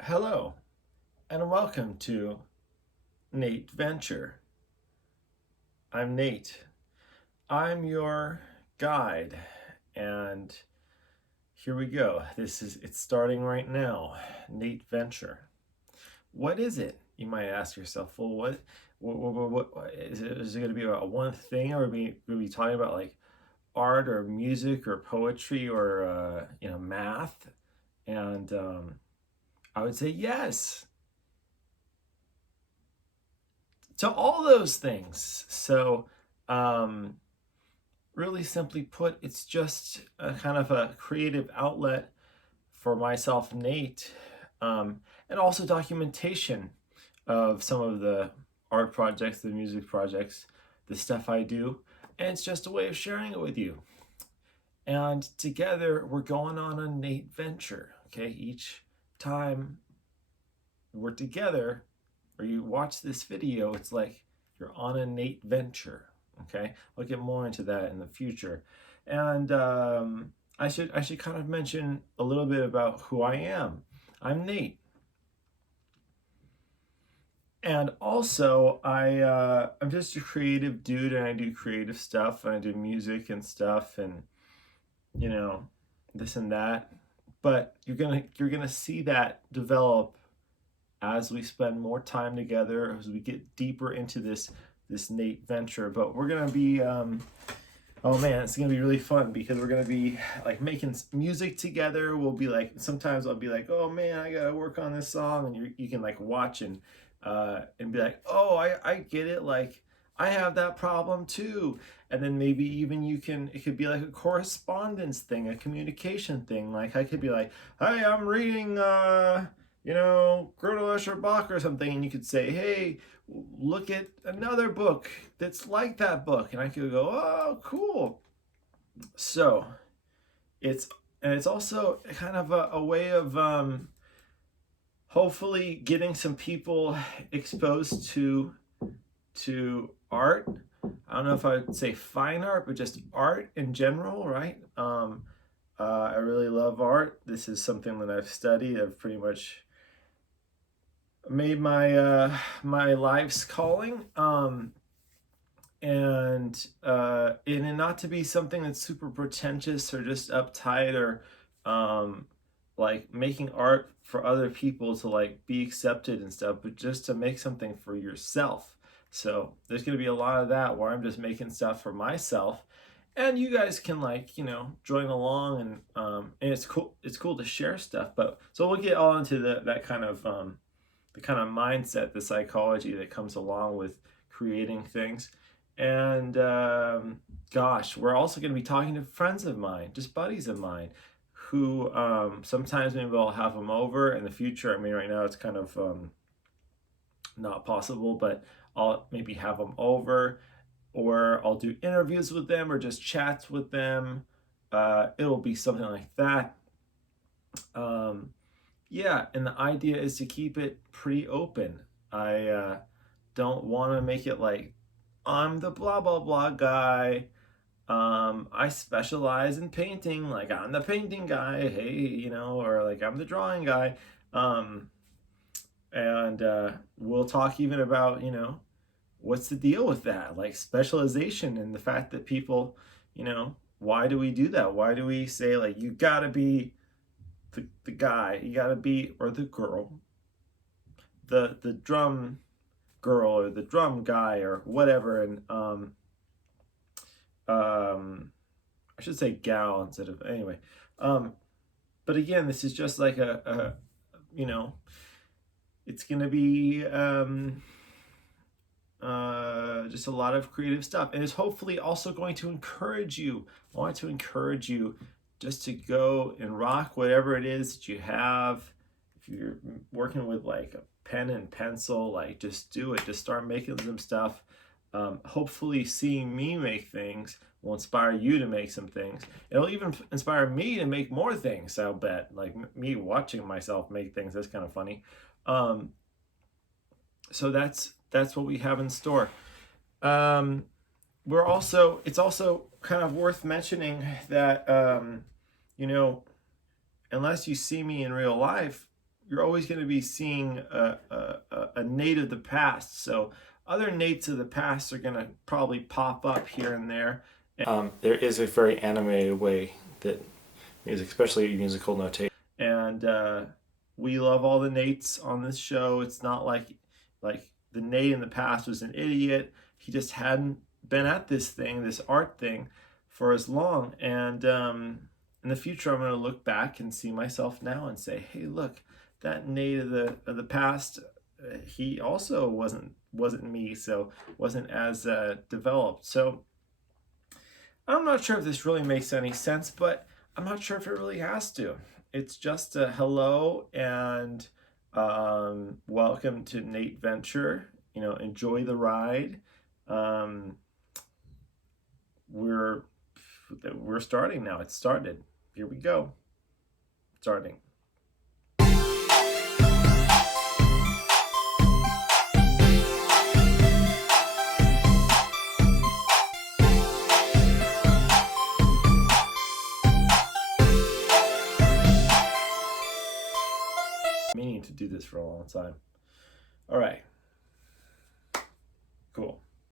Hello, and welcome to Nate Venture. I'm Nate. I'm your guide, and here we go. It's starting right now. Nate Venture. What is it? You might ask yourself. Well, what is it? Is it going to be about one thing, or are we talking about like art or music or poetry or math? And I would say yes to all those things. So, really simply put, it's just a kind of a creative outlet for myself, Nate, and also documentation of some of the art projects, the music projects, the stuff I do. And it's just a way of sharing it with you. And together, we're going on a Nate venture. Okay, each time we're together, or you watch this video, it's like you're on a Nate venture. Okay, I'll get more into that in the future. And I should kind of mention a little bit about who I am. I'm Nate. And also, I'm just a creative dude, and I do creative stuff, and I do music and stuff, and this and that. But you're gonna see that develop as we spend more time together, as we get deeper into this Nate venture. But we're gonna be oh man, it's gonna be really fun because we're gonna be like making music together. We'll be like, sometimes I'll be like, oh man, I gotta work on this song, and you can like watch and be like, oh, I get it, like I have that problem too. And then maybe even it could be like a correspondence thing, a communication thing. Like I could be like, hey, I'm reading Gödel Escher Bach or something, and you could say, hey, look at another book that's like that book, and I could go, oh, cool. So it's also kind of a way of hopefully getting some people exposed to art. I don't know if I would say fine art, but just art in general, right? I really love art. This is something that I've studied. I've pretty much made my my life's calling, and not to be something that's super pretentious or just uptight or like making art for other people to like be accepted and stuff, but just to make something for yourself. So there's going to be a lot of that where I'm just making stuff for myself, and you guys can like join along, and it's cool to share stuff. But so we'll get all into that kind of the kind of mindset, the psychology that comes along with creating things. And gosh, we're also going to be talking to friends of mine, just buddies of mine, who sometimes maybe I'll have them over in the future. I mean, right now it's kind of not possible, but I'll maybe have them over, or I'll do interviews with them or just chats with them. It'll be something like that. Yeah, and the idea is to keep it pretty open. I don't want to make it like I'm the blah blah blah guy. I specialize in painting, like I'm the painting guy, hey, or like I'm the drawing guy. And we'll talk even about, what's the deal with that, like specialization, and the fact that people, why do we do that? Why do we say like you gotta be the guy, you gotta be, or the girl, the drum girl or the drum guy or whatever? And I should say gal instead of, anyway. But again, this is just like a it's gonna be just a lot of creative stuff, and it's hopefully also going to encourage you. I want to encourage you just to go and rock whatever it is that you have. If you're working with like a pen and pencil, like just do it. Just start making some stuff. Hopefully seeing me make things will inspire you to make some things. It'll even inspire me to make more things, I'll bet. Like me watching myself make things, that's kind of funny. So that's what we have in store. it's also kind of worth mentioning that, you know, unless you see me in real life, you're always going to be seeing a Nate of the past. So other Nates of the past are going to probably pop up here and there. There is a very animated way that music, especially musical notation, and we love all the Nates on this show. It's not like the Nate in the past was an idiot. He just hadn't been at this art thing, for as long. And in the future, I'm going to look back and see myself now and say, hey, look, that Nate of the past, he also wasn't me, so wasn't as developed. So I'm not sure if this really makes any sense, but I'm not sure if it really has to. It's just a hello and welcome to Nate Venture. You know, enjoy the ride. Um, we're we're starting now. It started. Here we go. Starting. Meaning to do this for a long time. All right. Cool.